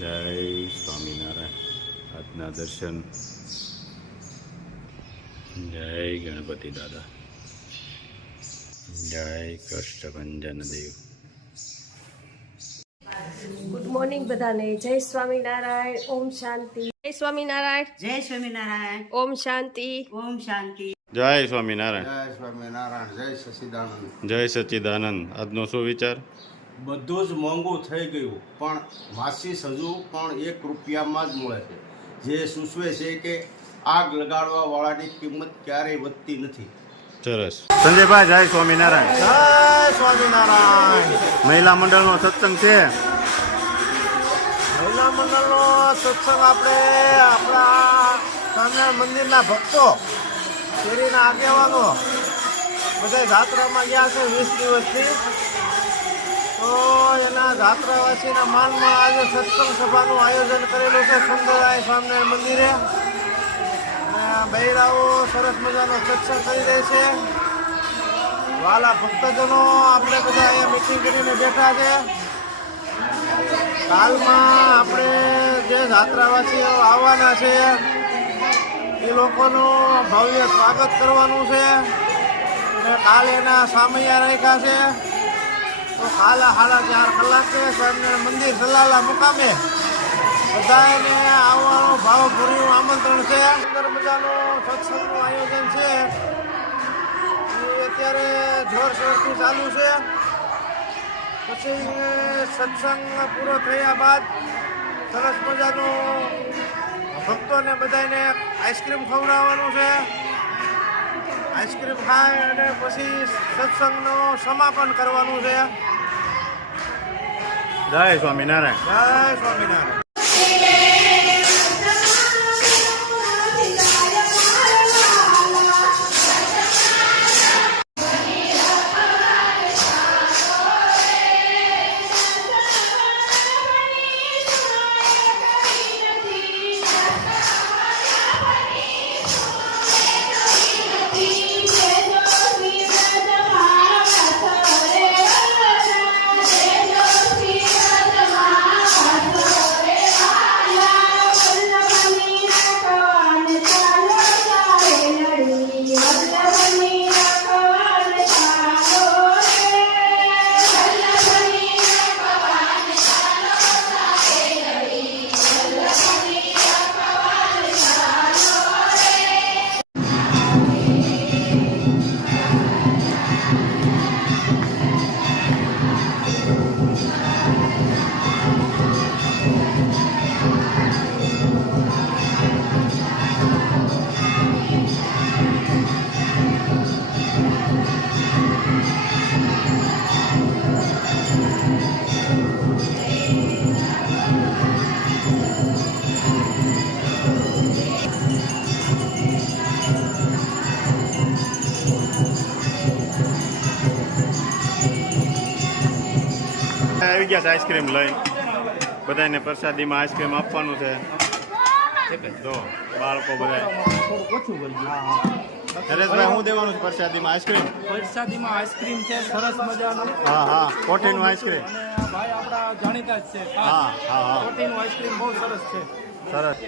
જય સ્વામિનારાયણ. આજના દર્શન. જય ગણપતિ દાદા. જય કષ્ટભંજન દેવ. ગુડ મોર્નિંગ બધાને. જય સ્વામિનારાયણ. ઓમ શાંતિ. જય સ્વામિનારાયણ. જય સ્વામિનારાયણ. ઓમ શાંતિ. ઓમ શાંતિ. જય સ્વામિનારાયણ. જય સ્વામિનારાયણ. જય સચિદાનંદ. જય સચ્ચિદાનંદ. આજનો શું વિચાર? બધું જ મોંઘું થઈ ગયું, પણ માસીસ હજુ પણ ₹1 જ મળે છે, જે સૂચવે છે કે આગ લગાડવા વાળાની કિંમત ક્યારેય વધતી નથી. સરસ. સંજયભાઈ, જય સ્વામિનારાયણ. જય સ્વામિનારાયણ. મહિલા મંડળનો સત્સંગ છે. મહિલા મંડળનો સત્સંગ આપણે આપણા સ્વામિનારાયણ મંદિરના ભક્તો શેરીના આગેવાનો બધા જાત્રામાં ગયા છે 20 દિવસથી. તો એના જાત્રાવાસીના માનમાં આજે સત્સંગ સભાનું આયોજન કરેલું છે સુંદરાય સ્વામિનારાયણ મંદિરે. અને બૈરાઓ સરસ મજાનો સત્સંગ કરી રહે છે. વાલા ભક્તજનો આપણે બધા અહીંયા મીટિંગ કરીને બેઠા છે. કાલમાં આપણે જે જાત્રાવાસીઓ આવવાના છે એ લોકોનું ભવ્ય સ્વાગત કરવાનું છે. અને કાલે એના સામૈયા રાખ્યા છે. તો કાલે 4:30 કલાકે સ્વામિનારાયણ મંદિર સલાલા મુકામે બધાને આવવાનું ભાવભર્યું આમંત્રણ છે. સુંદર મજાનું સત્સંગનું આયોજન છે એ અત્યારે જોરશોરથી ચાલુ છે. પછી સત્સંગ પૂરો થયા બાદ સરસ મજાનું ભક્તોને બધાને આઈસ્ક્રીમ ખવડાવવાનું છે. આઈસ્ક્રીમ ખાય અને પછી સત્સંગનું સમાપન કરવાનું છે. જય સ્વામિનારાયણ. જય સ્વામિનારાયણ. આવી ગયા છે આઈસ્ક્રીમ લઈ. બધાને પ્રસાદીમાં આઈસ્ક્રીમ આપવાનું છે. જો બાળકો બધા. નરેશભાઈ, શું દેવાનું છે પ્રસાદીમાં? આઈસ્ક્રીમ. પ્રસાદીમાં આઈસ્ક્રીમ છે સરસ મજાનું. હા, કોઠીનું આઈસ્ક્રીમ. અને ભાઈ આપણા જાણીતા જ છે. હા. કોટીનું આઈસ્ક્રીમ બહુ સરસ છે. સરસ.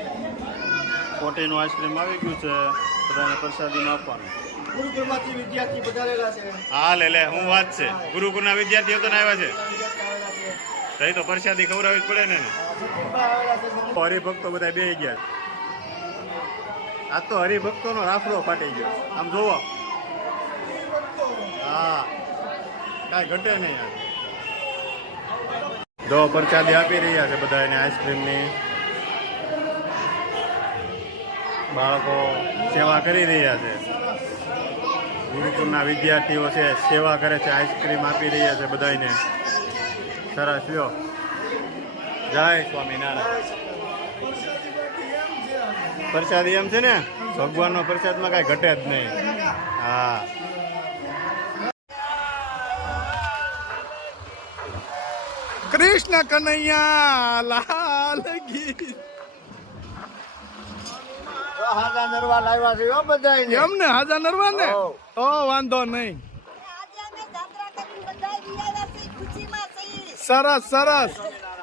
કોઠીનું આઈસ્ક્રીમ આવી ગયું છે. બધાને પ્રસાદીમાં આપવાનું. ગુરુકુળમાંથી વિદ્યાર્થી પધારેલા છે. હા, લે શું વાત છે. ગુરુકુળના વિદ્યાર્થીઓ તો આવ્યા છે. તઈ તો પ્રસાદી ખવડાવવી જ પડે ને. હરિભક્તો બધા બેસી ગયા. આજ તો હરિભક્તોનો રાફડો ફાટી ગયો. આમ જોવો. હા, કાંઈ ઘટે નહીં યાર. દો પ્રસાદી આપી રહ્યા છે બધા એને આઈસ્ક્રીમની. બાળકો સેવા કરી રહ્યા છે. ગુરુકુળના વિદ્યાર્થીઓ છે, સેવા કરે છે, આઈસ્ક્રીમ આપી રહ્યા છે બધાને. સરસ લ્યો. જય સ્વામિનારાયણ. પ્રસાદી એમ છે ને, ભગવાનનો પ્રસાદમાં કાંઈ ઘટે જ નહીં. હા. કૃષ્ણ કનૈયા લાલ કી. હાજા નરવા લાવ્યા છે બધા. એમને હાજા નરવા ને તો વાંધો નહીં. સરસ સરસ.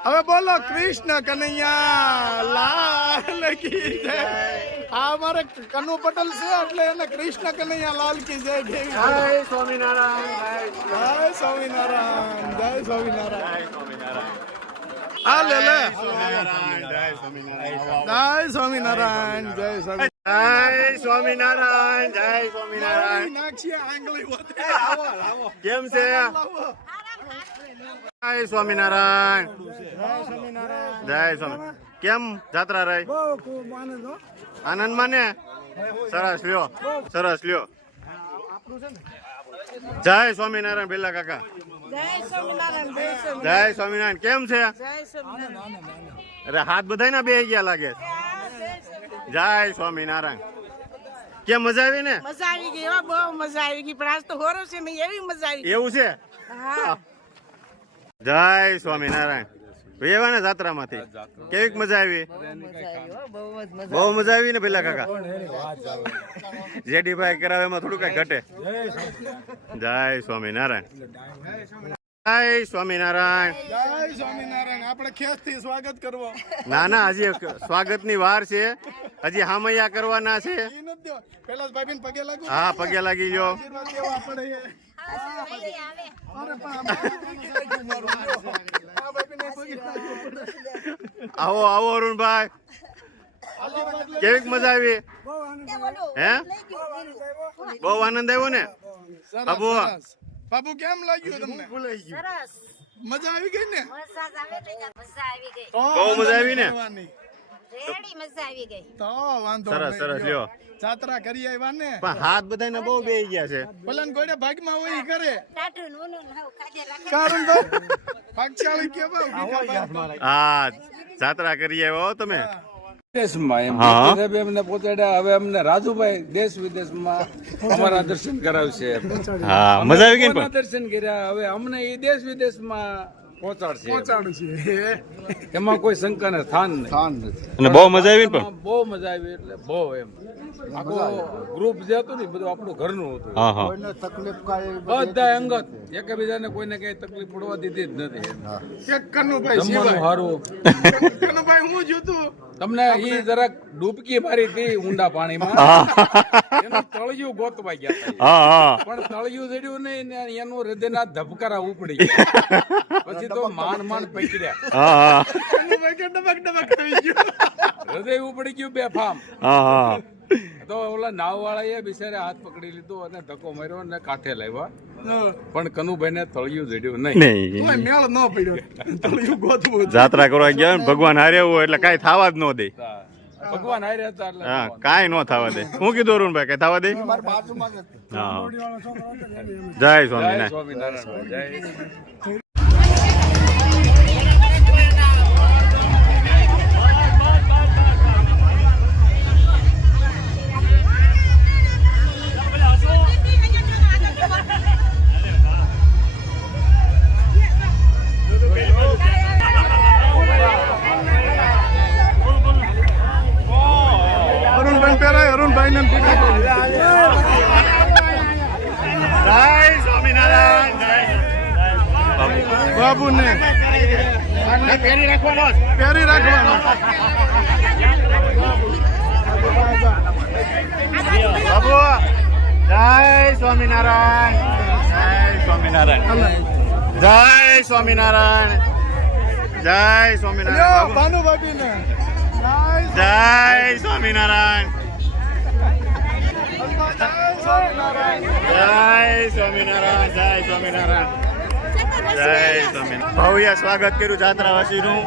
હવે બોલો કૃષ્ણ કનૈયા લાલ કી જય. આ અમારે કનુ પટેલ છે એટલે એને કૃષ્ણ કનૈયા લાલ કી જય કેવી. જય સ્વામિનારાયણ જય સ્વામિનારાયણ જય સ્વામિનારાયણ. જય સ્વામિનારાયણ આ લે લે. જય સ્વામિનારાયણ જય સ્વામિનારાયણ જય સ્વામિનારાયણ. જય સ્વામિનારાયણ જય સ્વામિનારાયણ. નાખીએ આંગળી હોતે. કેમ છે જય સ્વામિનારાયણ જય સ્વામી. કેમ જાત્રા રહી આનંદ માને સરસ લ્યો સરસ લ્યો. જય સ્વામિનારાયણ ભેલા કાકા જય સ્વામિનારાયણ. કેમ છે અરે હાથ બધાય ના બે ગયા લાગે. જય સ્વામિનારાયણ. કેમ મજા આવી ને? મજા આવી ગઈ હો, બહુ મજા આવી ગઈ. પણ આજ તો હોરો છે નહીં, એવી મજા આવી ગઈ. એવું છે? હા. જય સ્વામિનારાયણ. એવા ને જાત્રામાંથી કેવીક મજા આવી? બહુ મજા આવી ને પેલા કાકા. જેડીભાઈ કરાવે એમાં થોડું કઈ ઘટે. જય સ્વામિનારાયણ જય સ્વામિનારાયણ. જય સ્વામિનારાયણ. આપણે ખેસથી સ્વાગત કરવો. ના ના હજી સ્વાગત ની વાર છે. હજી હામૈયા કરવાના છે. ઈ નથી દેવા. પેલા જ ભાભીને પગે લાગો. હા પગે લાગી લ્યો. આશીર્વાદ દેવા પડે છે. અરે પણ આ ભાભીને પગે લાગવો પડે. આવો આવો અરુણભાઈ. કેવીક મજા આવી? હે બહુ આનંદ આવ્યો ને? સરસ, બાબુ. સરસ. બાબુ કેમ લાગ્યું તમને? મજા આવી ગઈ ને? તો બહુ મજા આવી ને? કરવાની. તો વાંધો સરસ નહીં. સરસ લ્યો. જાત્રા કરી આવ્યા ને? પણ હાથ બધાને બહુ બેહી ગયા છે. ભલન ગોડે ભાગમાં હોય ઈ કરે. કારણ તો ભાગશાળી કેવા હા જાત્રા કરી આવ્યા હો તમે. વિદેશમાં એમ હા. સાહેબ એમને પહોંચાડ્યા. હવે અમને રાજુભાઈ દેશ વિદેશમાં અમારા દર્શન કરાવશે. હા મજા આવી ગઈ ને ભગવાનના પણ? દર્શન કર્યા. હવે અમને એ દેશ વિદેશમાં પહોંચાડશે. પહોંચાડું છે. એમાં કોઈ શંકા ને સ્થાન નહીં. અને બહુ મજા આવી ને પણ? બહુ મજા આવી એટલે બહુ એમ આખો ગ્રુપ જે હતું ને એ બધું આપણું ઘરનું હતું. હા હા બધા અંગત એકબીજાને કોઈને કઈ તકલીફ પડવા દીધી જ નથી. એક કનુભાઈ જમવાનું સિવાય. સારું. કનુભાઈ હું જોતું. તમને ઈ જરાક ડૂબકી મારી હતી ઊંડા પાણીમાં. એનું તળિયું ગોતવા ગયા હતા. હા હા પણ તળિયું જડ્યું નહીં ને એનું હૃદયના ધબકારા ઉપડી ગયા. પછી તો માંડ માંડ પકડ્યા. હા હા કનુભાઈ કે ડબક ડબક થઈ ગયું. હૃદય ઉપડી ગયું બેફામ. હા હા તો ઓલા નાવ વાળા બિચારે હાથ પકડી લીધો અને ધક્કો માર્યો અને કાંઠે લાવ્યા. પણ કનુભાઈ ને તળિયું જડ્યું નહીં. નહીં તોય મેળ ન પડ્યો. તળિયું ગોતવું છે. જાત્રા કરવા ગયા ને ભગવાન હારે હોય એટલે કાંઈ થવા જ ન દે. ભગવાન હારે હતા એટલે હા કાંઈ ન થવા દે. હું કીધું અરુણભાઈ કઈ થવા દે? હા જય જય સ્વામિનારાયણ. સ્વામિનારાયણ જય. અરુણભાઈ પહેરાય. અરુણભાઈ ને જય સ્વામિનારાયણ જય બાબુ ને પેરી રાખો બસ. પહેરી રાખવાનું. બાબુ જય સ્વામિનારાયણ જય સ્વામિનારાયણ જય સ્વામિનારાયણ જય સ્વામિનારાયણ લ્યો, બાબુ. ભાનુભાભી ને જય સ્વામિનારાયણ જય સ્વામિનારાયણ જય સ્વામિનારાયણ જય સ્વામિનારાયણ. ભવ્ય સ્વાગત કર્યું જાત્રાવાસીનું.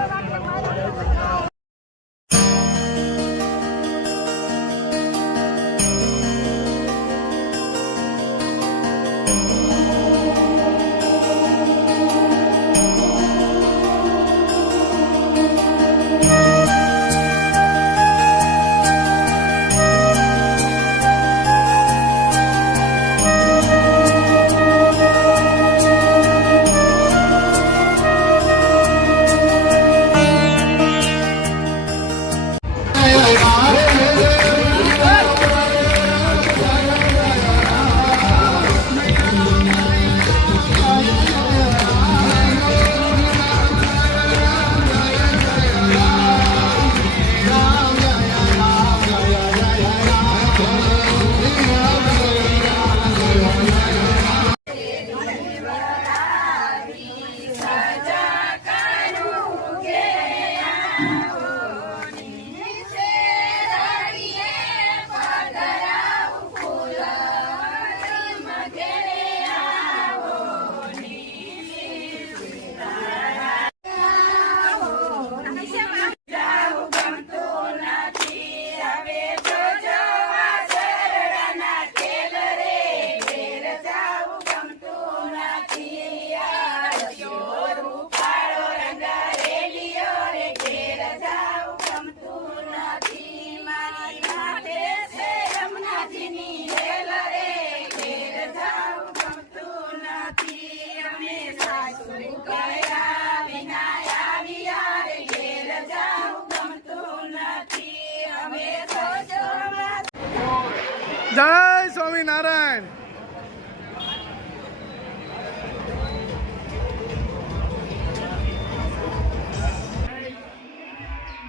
જય સ્વામિનારાયણ.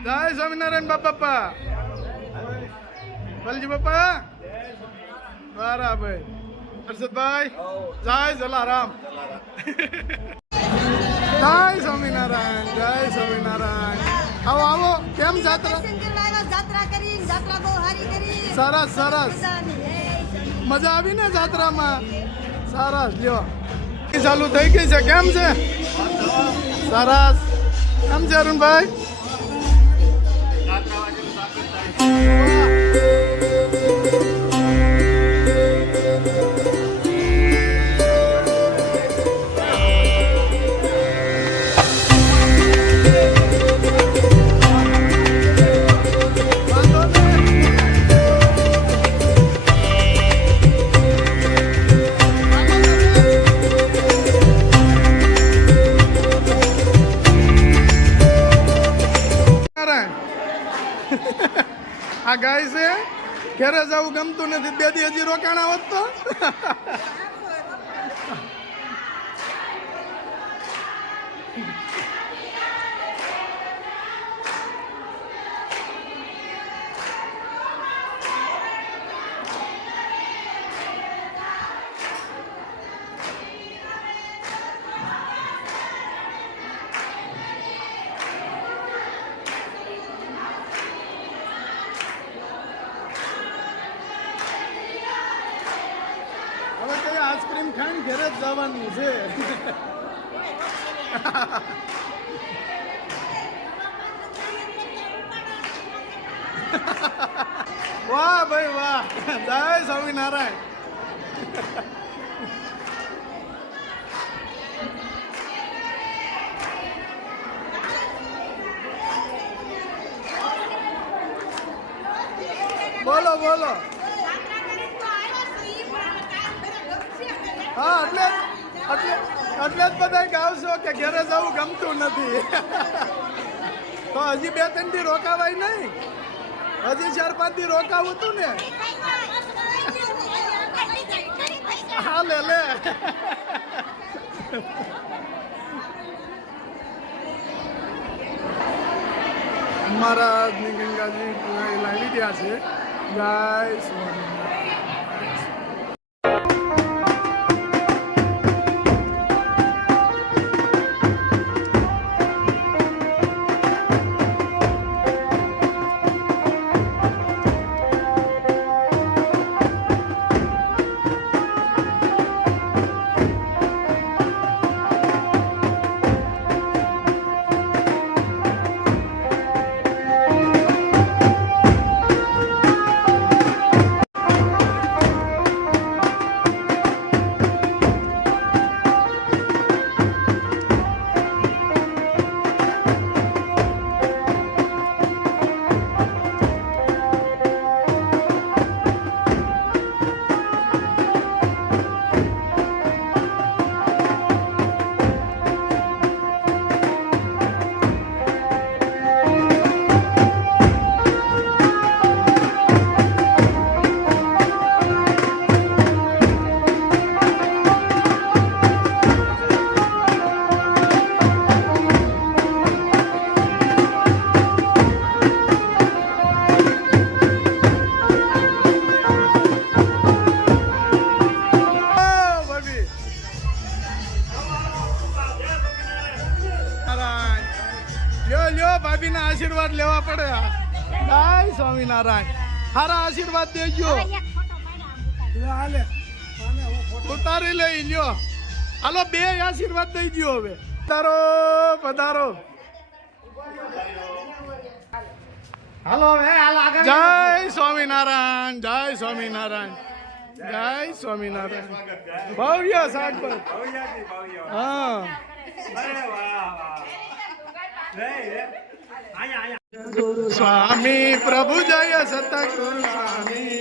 જય સ્વામિનારાયણ બાપા. બલજી બાપા બરાબર. હર્ષદભાઈ જય જલારામ. જય સ્વામિનારાયણ. જય સ્વામિનારાયણ. આવો આવો. કેમ જાત્રા? જાત્રા કરી, જાત્રા બહુ સારી કરી. સરસ સરસ. મજા આવી ને જાત્રામાં? સરસ. લ્યો ચાલુ થઈ ગઈ છે. કેમ છે? સરસ. કેમ છે અરુણભાઈ? આ ગાય છે. ઘરે જવું ગમતું નથી. 2 દી હજી રોકાણા હોત તો. હવે તો આઈસ્ક્રીમ ખાઈને ઘરે જ જવાનું છે. વાહ ભાઈ વાહ. જય સ્વામિનારાયણ. બોલો બોલો. હા એટલે જ બધા ગાવશો કે ઘરે જવું ગમતું નથી. તો હજી 2-3 દી રોકાવાય નહીં? હજી 4-5 દી રોકાવું તું ને. હા લે લે. મહારાજની ગંગાજી લાવી રહ્યા છે. જય સ્વામિનારાયણ. ભાભીના આશીર્વાદ લેવા પડે. જય સ્વામિનારાયણ. સારા આશીર્વાદ દેજો. હાલે ઉતારી લઈ લ્યો. હાલો 2 આશીર્વાદ દઈ દો હવે. પધારો પધારો. હાલો હવે જય સ્વામિનારાયણ. જય સ્વામિનારાયણ. જય સ્વામિનારાયણ. ભવ્ય સાગર. હા સ્વામી પ્રભુ જય સતગુરુ સ્વામી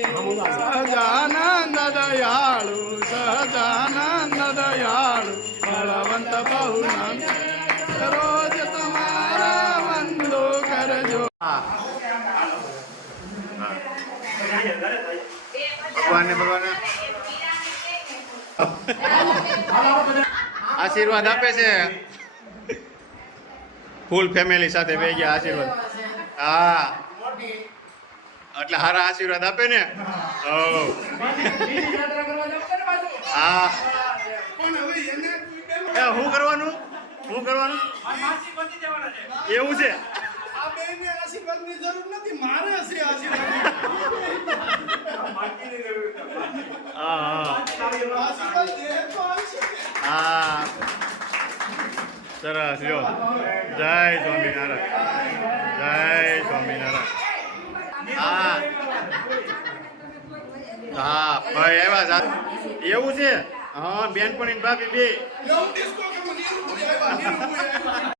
સહજાનંદ દયાળુ સહજાનંદ દયાળુ બળવંત બહુ નામ રોજ તમારા વંદો કરજો. ભગવાન ભગવાનને આશીર્વાદ આપે છે ફૂલ ફેમિલી સાથે બે ગયા આશીર્વાદ. હા એટલે હારા આશીર્વાદ આપે ને. હા શું કરવાનું એવું છે. આ બેયને આશીર્વાદની જરૂર નથી, મારે હશે આશીર્વાદ. હા આશીર્વાદ દે તો આવી શકે. હા સરસ લ્યો. જય સ્વામિનારાયણ, જય સ્વામિનારાયણ. હા હા ભાઈ આવ્યા એવું છે. હા બેનપણી ભાભી બે નવ ડિસ્કો કે મને નીરુભાઈ આવ્યા.